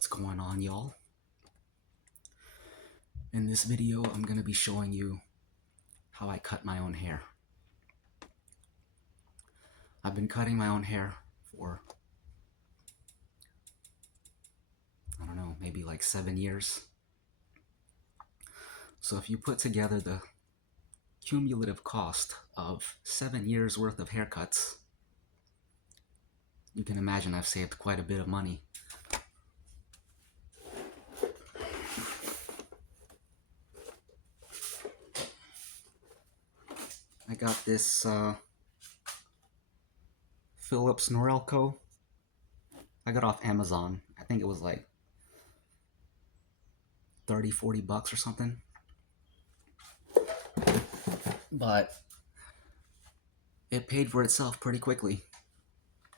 What's going on, y'all? In this video, I'm going to be showing you how I cut my own hair. I've been cutting my own hair for, I don't know, maybe like 7 years. So if you put together the cumulative cost of 7 years worth of haircuts, you can imagine I've saved quite a bit of money. I got this Philips Norelco. I got off Amazon. I think it was like 30-40 bucks or something. But it paid for itself pretty quickly.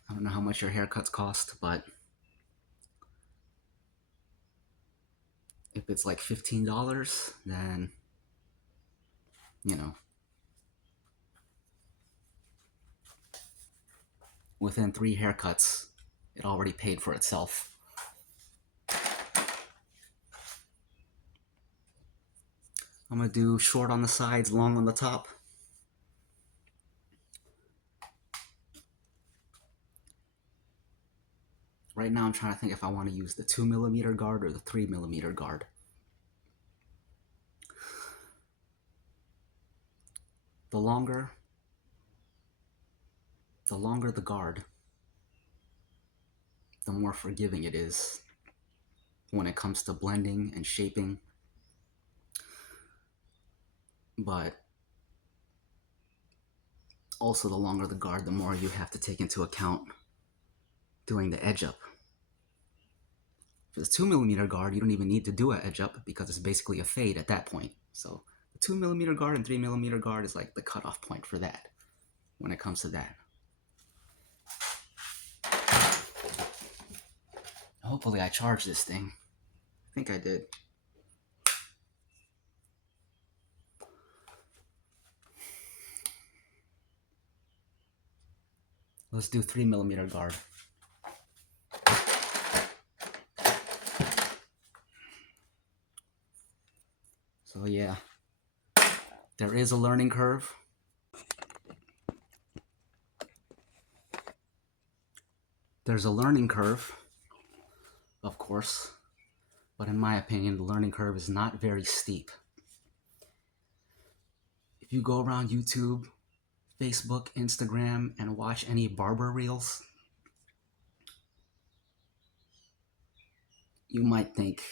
I don't know how much your haircuts cost, but if it's like $15, then, you know, within 3 haircuts, it already paid for itself. I'm gonna do short on the sides, long on the top. Right now I'm trying to think if I want to use the 2mm guard or the 3mm guard. The longer the guard, the more forgiving it is when it comes to blending and shaping. But also the longer the guard, the more you have to take into account doing the edge up. For the 2mm guard, you don't even need to do an edge up because it's basically a fade at that point. So the 2mm guard and 3mm guard is like the cutoff point for that when it comes to that. Hopefully I charged this thing. I think I did. Let's do 3mm guard. So yeah, there is a learning curve. There's a learning curve, of course, but in my opinion, the learning curve is not very steep. If you go around YouTube, Facebook, Instagram, and watch any barber reels, you might think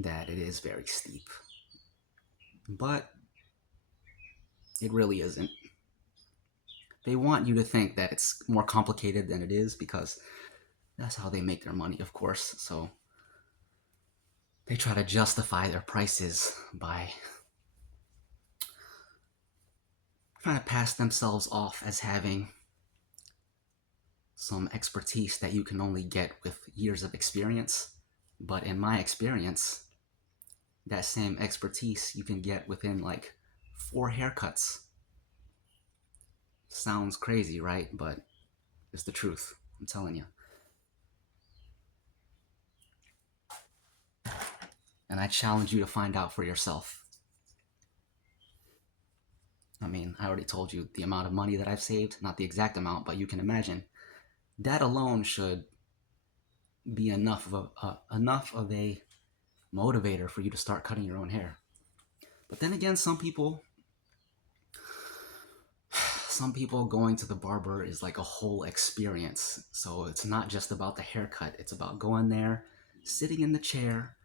that it is very steep, but it really isn't. They want you to think that it's more complicated than it is because that's how they make their money, of course. So they try to justify their prices by trying to pass themselves off as having some expertise that you can only get with years of experience. But in my experience, that same expertise you can get within like 4 haircuts. Sounds crazy, right? But it's the truth. I'm telling you. And I challenge you to find out for yourself. I mean, I already told you the amount of money that I've saved, not the exact amount, but you can imagine. That alone should be enough of a motivator for you to start cutting your own hair. But then again, some people going to the barber is like a whole experience. So it's not just about the haircut. It's about going there, sitting in the chair,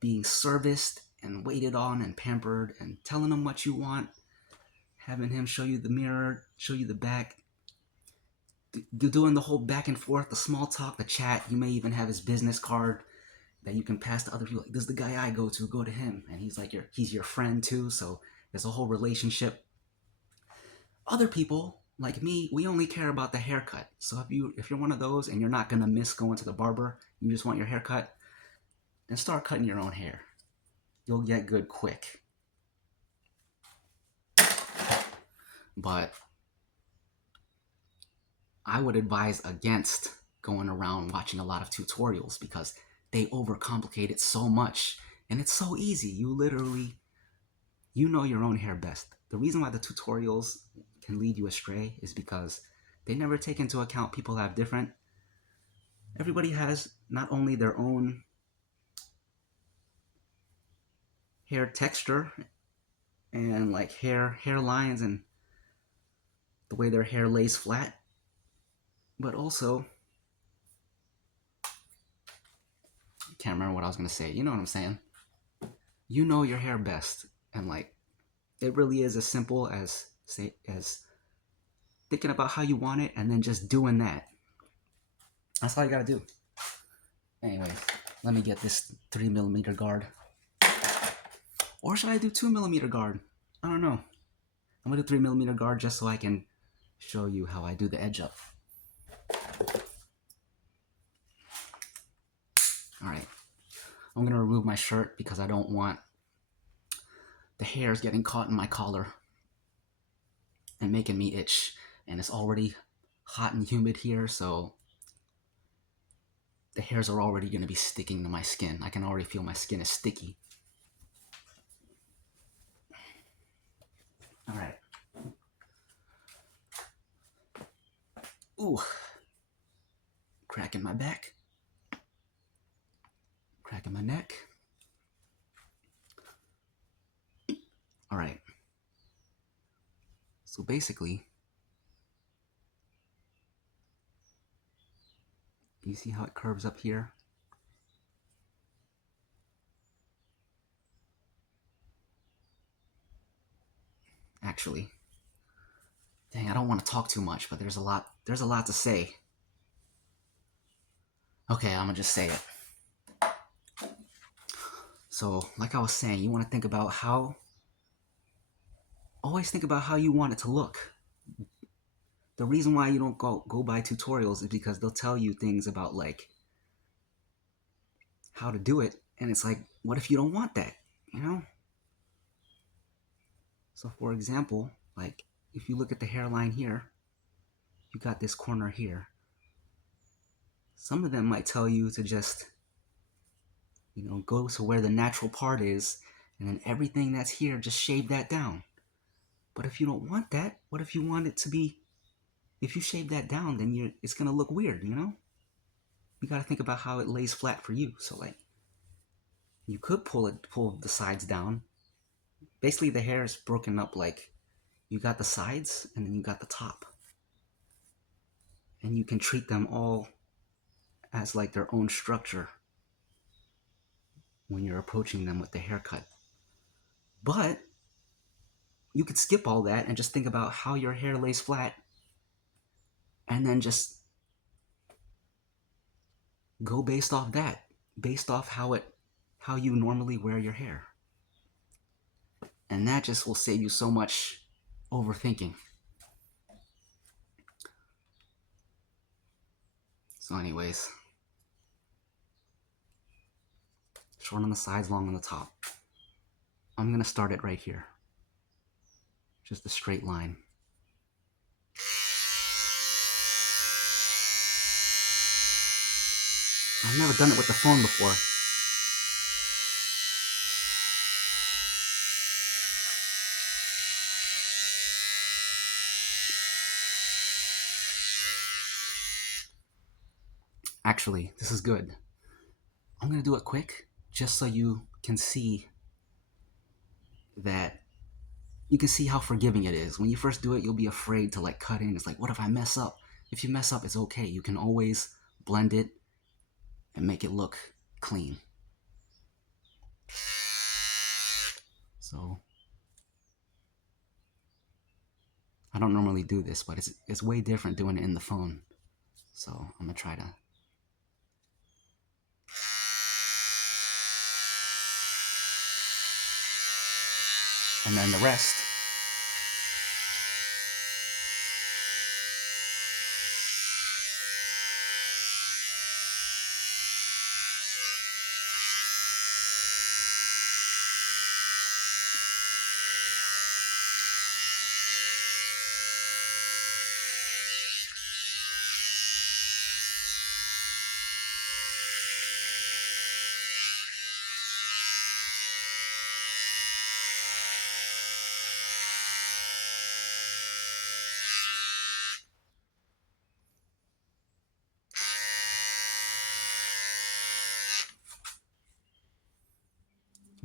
being serviced and waited on and pampered and telling him what you want, having him show you the mirror, show you the back, doing the whole back and forth, the small talk, the chat. You may even have his business card that you can pass to other people. Like, this is the guy I go to, go to him. And he's like he's your friend too. So there's a whole relationship. Other people, like me, we only care about the haircut. So if you're one of those and you're not gonna miss going to the barber, you just want your haircut, then start cutting your own hair. You'll get good quick. But I would advise against going around watching a lot of tutorials because they overcomplicate it so much. And it's so easy. You know your own hair best. The reason why the tutorials can lead you astray is because they never take into account people have different. Everybody has not only their own hair texture and like hair lines and the way their hair lays flat, but also, can't remember what I was gonna say. You know what I'm saying? You know your hair best, and like it really is as simple as thinking about how you want it and then just doing that. That's all you gotta do. Anyway, let me get this 3mm guard. Or should I do 2mm guard? I don't know. I'm gonna do 3mm guard just so I can show you how I do the edge up. Alright. I'm gonna remove my shirt because I don't want the hairs getting caught in my collar and making me itch. And it's already hot and humid here, so the hairs are already gonna be sticking to my skin. I can already feel my skin is sticky. Alright. Ooh. Cracking my back. Cracking my neck. Alright. So basically, you see how it curves up here? Actually, dang, I don't want to talk too much, but there's a lot to say. Okay, I'm gonna just say it. So, like I was saying, you want to think about always think about how you want it to look. The reason why you don't go by tutorials is because they'll tell you things about like how to do it, and it's like, what if you don't want that, you know? So for example, like if you look at the hairline here, you got this corner here. Some of them might tell you to just, go to where the natural part is, and then everything that's here, just shave that down. But if you don't want that, what if you want it to be, if you shave that down, then it's gonna look weird, you know? You gotta think about how it lays flat for you. So like, you could pull the sides down. Basically the hair is broken up like, you got the sides and then you got the top. And you can treat them all as like their own structure when you're approaching them with the haircut. But you could skip all that and just think about how your hair lays flat and then just go based off that, based off how you normally wear your hair. And that just will save you so much overthinking. So anyways, short on the sides, long on the top. I'm gonna start it right here. Just a straight line. I've never done it with the phone before. Actually, this is good. I'm gonna do it quick, just so you can see that you can see how forgiving it is. When you first do it, you'll be afraid to like cut in. It's like, what if I mess up? If you mess up, it's okay. You can always blend it and make it look clean. So I don't normally do this, but it's way different doing it in the phone. So I'm gonna try to. And then the rest.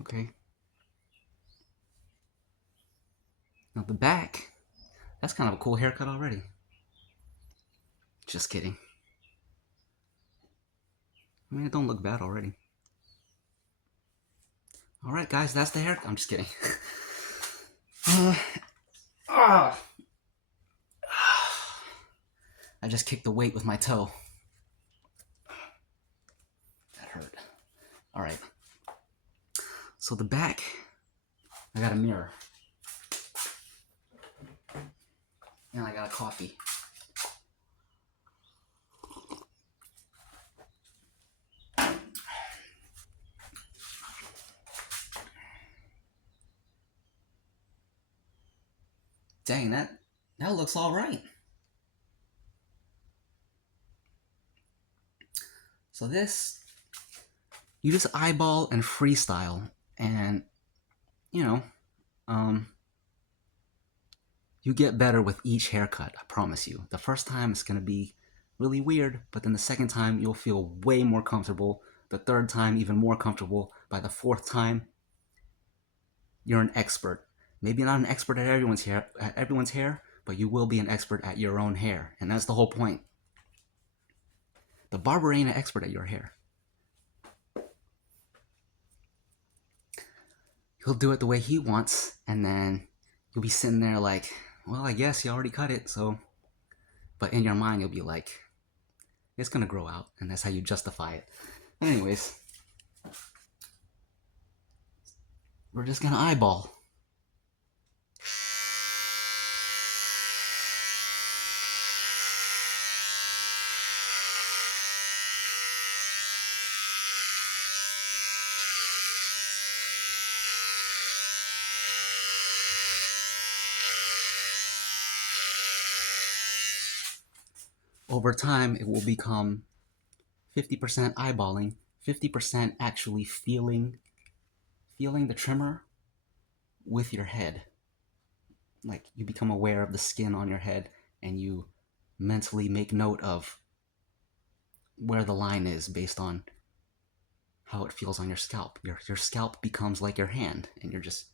Okay. Now the back, that's kind of a cool haircut already. Just kidding. I mean, it don't look bad already. All right, guys, that's the haircut. I'm just kidding. I just kicked the weight with my toe. That hurt. All right. So the back, I got a mirror. And I got a coffee. Dang, that looks all right. So this, you just eyeball and freestyle, and you know, you get better with each haircut. I promise you. The first time it's gonna be really weird, but then the second time you'll feel way more comfortable. The third time even more comfortable. By the fourth time, you're an expert. Maybe not an expert at everyone's hair, but you will be an expert at your own hair, and that's the whole point. The barber ain't an expert at your hair. He'll do it the way he wants, and then you'll be sitting there like, well, I guess you already cut it, so. But in your mind, you'll be like, it's gonna grow out, and that's how you justify it. Anyways, we're just gonna eyeball. Over time, it will become 50% eyeballing, 50% actually feeling the trimmer with your head. Like, you become aware of the skin on your head, and you mentally make note of where the line is based on how it feels on your scalp. Your scalp becomes like your hand, and you're just,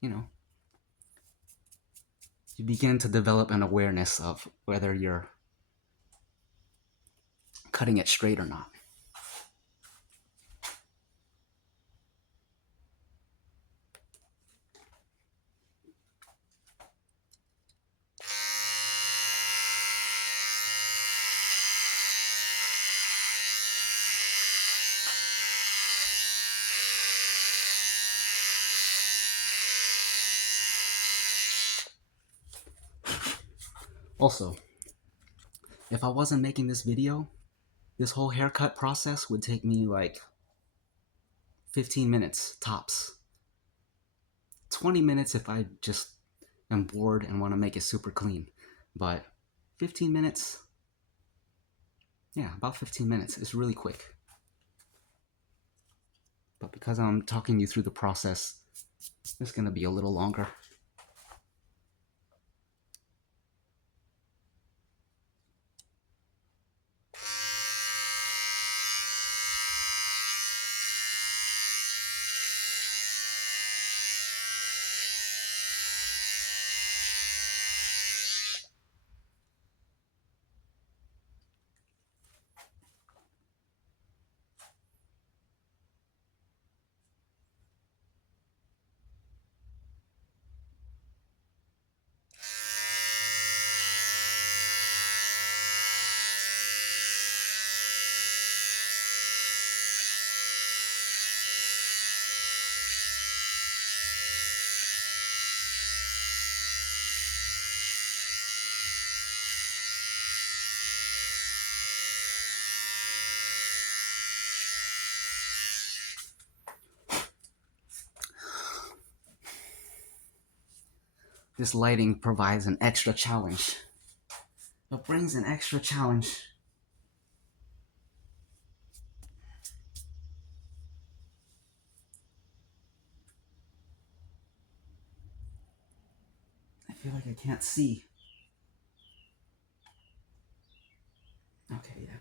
you begin to develop an awareness of whether you're cutting it straight or not. Also, if I wasn't making this video, this whole haircut process would take me like 15 minutes tops. 20 minutes if I just am bored and want to make it super clean. But 15 minutes, yeah, about 15 minutes. It's really quick. But because I'm talking you through the process, it's going to be a little longer. This lighting provides an extra challenge. It brings an extra challenge. I feel like I can't see. Okay, yeah.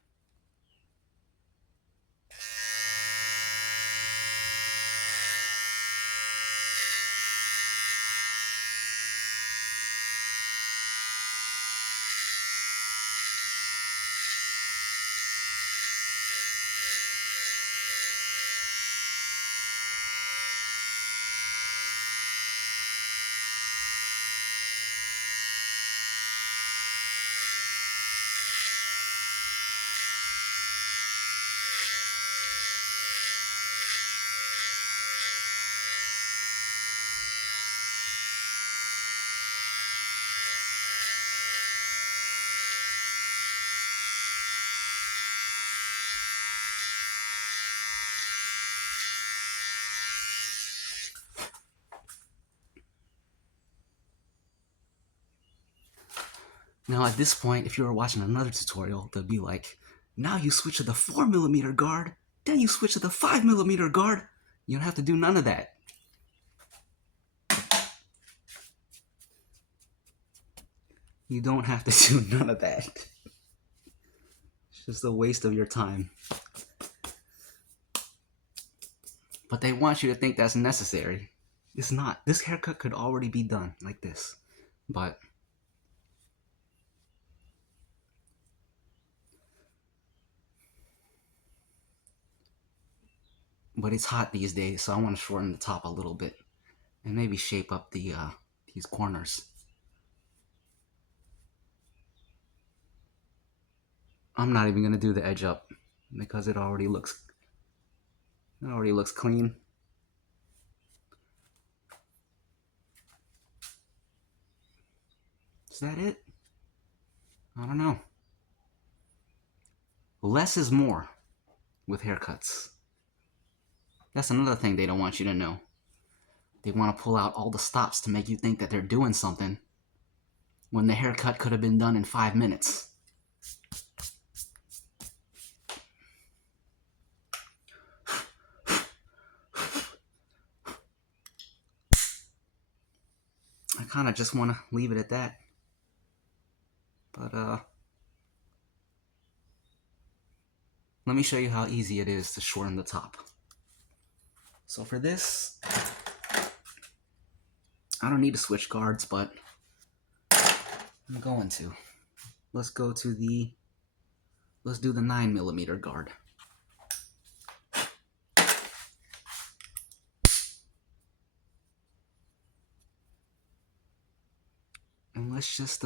Now at this point, if you were watching another tutorial, they'll be like, now you switch to the 4mm guard, then you switch to the 5mm guard. You don't have to do none of that. You don't have to do none of that. It's just a waste of your time. But they want you to think that's necessary. It's not. This haircut could already be done like this. But it's hot these days, so I want to shorten the top a little bit and maybe shape up the these corners. I'm not even gonna do the edge up because it already looks clean. Is that it? I don't know. Less is more with haircuts. That's another thing they don't want you to know. They want to pull out all the stops to make you think that they're doing something when the haircut could have been done in 5 minutes. I kind of just want to leave it at that. But let me show you how easy it is to shorten the top. So for this, I don't need to switch guards, but I'm going to. Let's do the 9mm guard. And let's just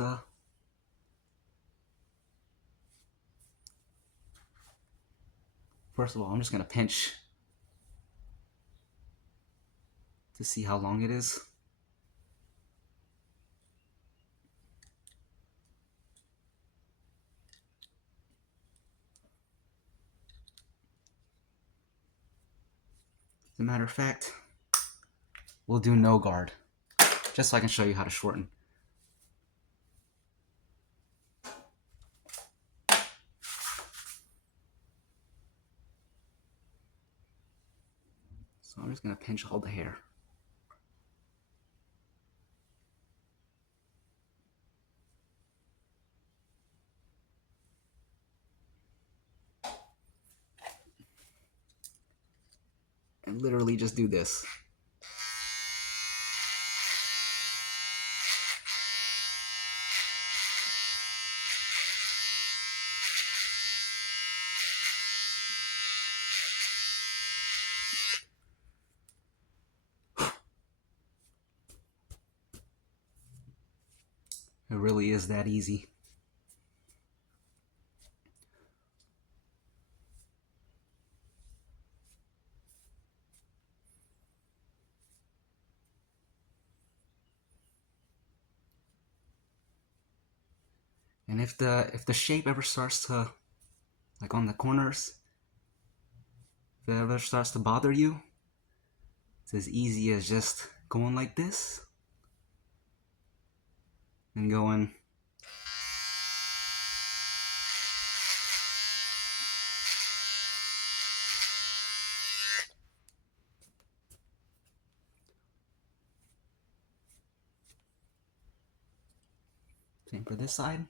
first of all, I'm just gonna pinch to see how long it is. As a matter of fact, we'll do no guard, just so I can show you how to shorten. So I'm just gonna pinch all the hair. And literally just do this. It really is that easy. And if the shape ever starts to, like on the corners, if it ever starts to bother you, it's as easy as just going like this and going. Same for this side.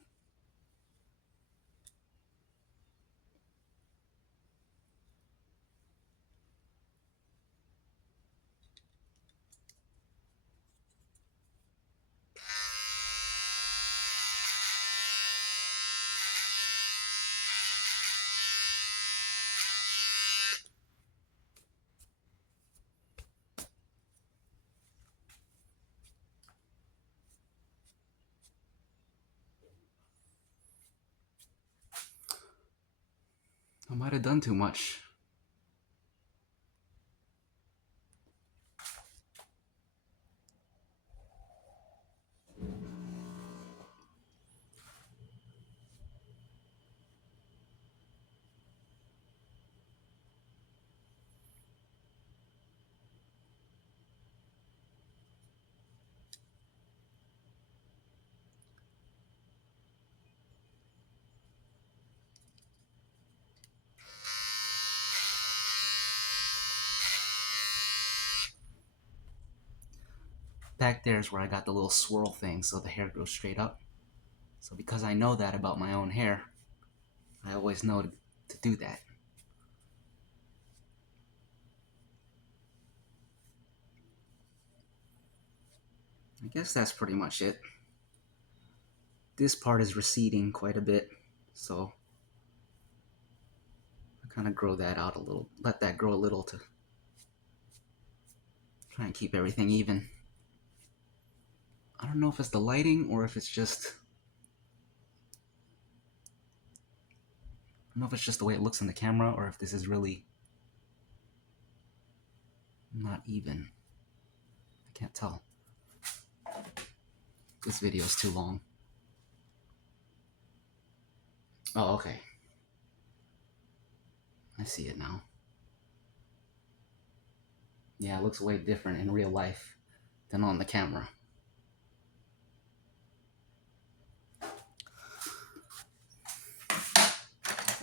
I might have done too much. back there is where I got the little swirl thing so the hair grows straight up. So because I know that about my own hair, I always know to do that. I guess that's pretty much it. This part is receding quite a bit, so I kind of grow that out a little, let that grow a little to try and keep everything even. I don't know if it's the lighting or if it's just, I don't know if it's just the way it looks in the camera or if this is really not even. I can't tell. This video is too long. Oh, okay. I see it now. Yeah, it looks way different in real life than on the camera.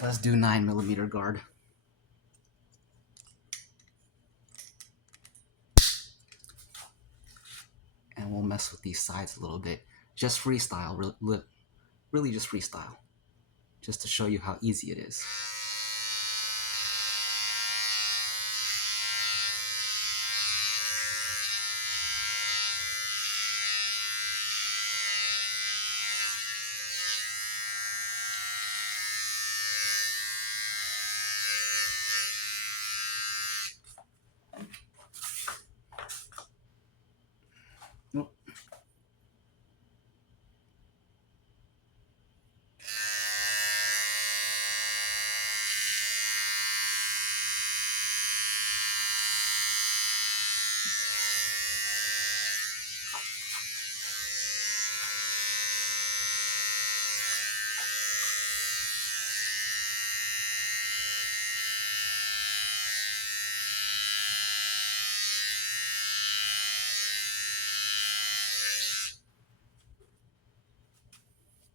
Let's do 9mm guard. And we'll mess with these sides a little bit. Just freestyle, really just freestyle. Just to show you how easy it is. Nope.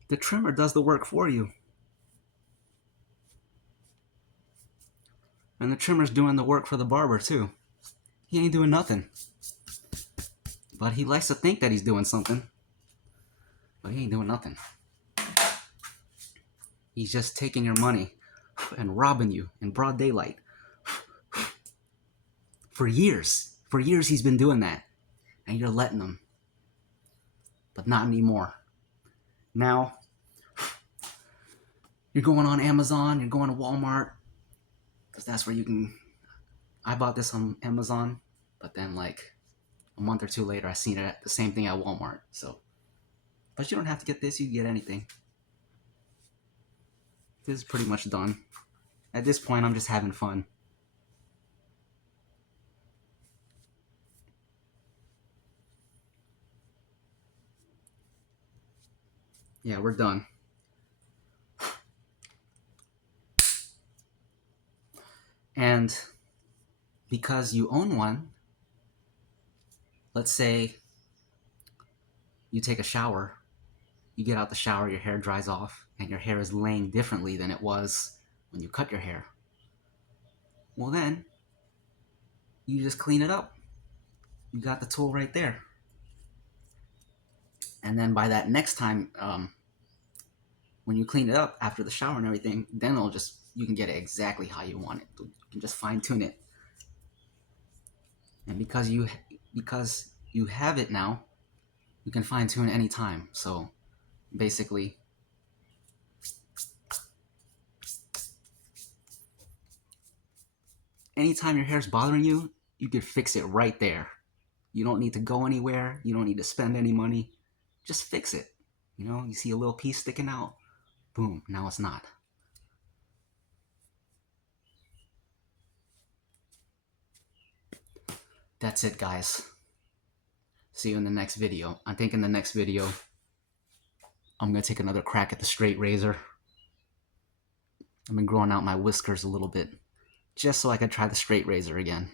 The trimmer does the work for you. And the trimmer's doing the work for the barber too. He ain't doing nothing. But he likes to think that he's doing something. But he ain't doing nothing. He's just taking your money and robbing you in broad daylight. For years. For years he's been doing that. And you're letting him. But not anymore. Now, you're going on Amazon, you're going to Walmart, because that's where you can. I bought this on Amazon, but then like a month or two later I seen it the same thing at Walmart. So, but you don't have to get this, you can get anything. This is pretty much done. At this point I'm just having fun. Yeah, we're done. And because you own one, let's say you take a shower, you get out the shower, your hair dries off, and your hair is laying differently than it was when you cut your hair. Well then, you just clean it up. You got the tool right there. And then by that next time, when you clean it up after the shower and everything, then you can get it exactly how you want it. You can just fine tune it. And because you have it now, you can fine tune anytime. So basically, anytime your hair's bothering you, you can fix it right there. You don't need to go anywhere. You don't need to spend any money. Just fix it. You know, you see a little piece sticking out. Boom, now it's not. That's it, guys. See you in the next video. I think in the next video, I'm going to take another crack at the straight razor. I've been growing out my whiskers a little bit, just so I could try the straight razor again.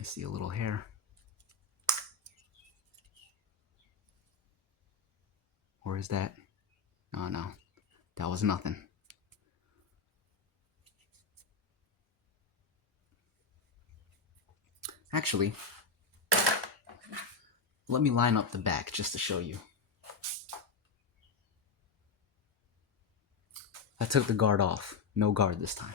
I see a little hair. Or is that? Oh no, that was nothing. Actually, let me line up the back just to show you. I took the guard off. No guard this time.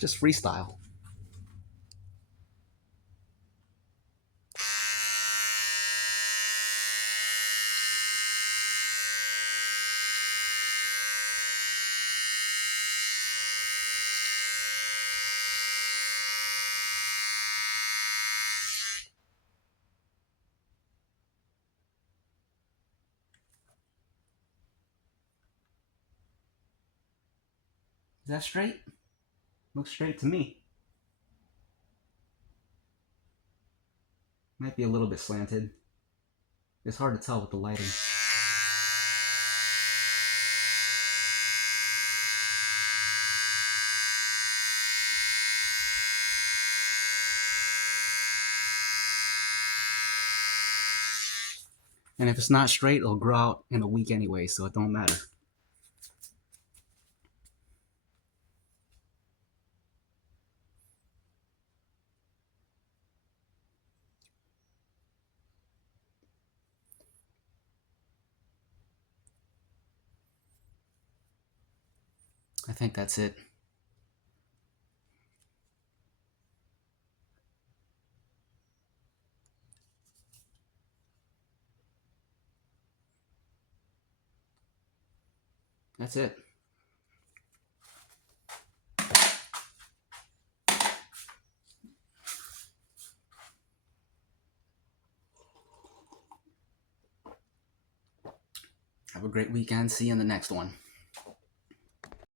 Just freestyle. Is that straight? Looks straight to me. Might be a little bit slanted. It's hard to tell with the lighting. And if it's not straight, it'll grow out in a week anyway, so it don't matter. I think that's it. That's it. Have a great weekend. See you in the next one.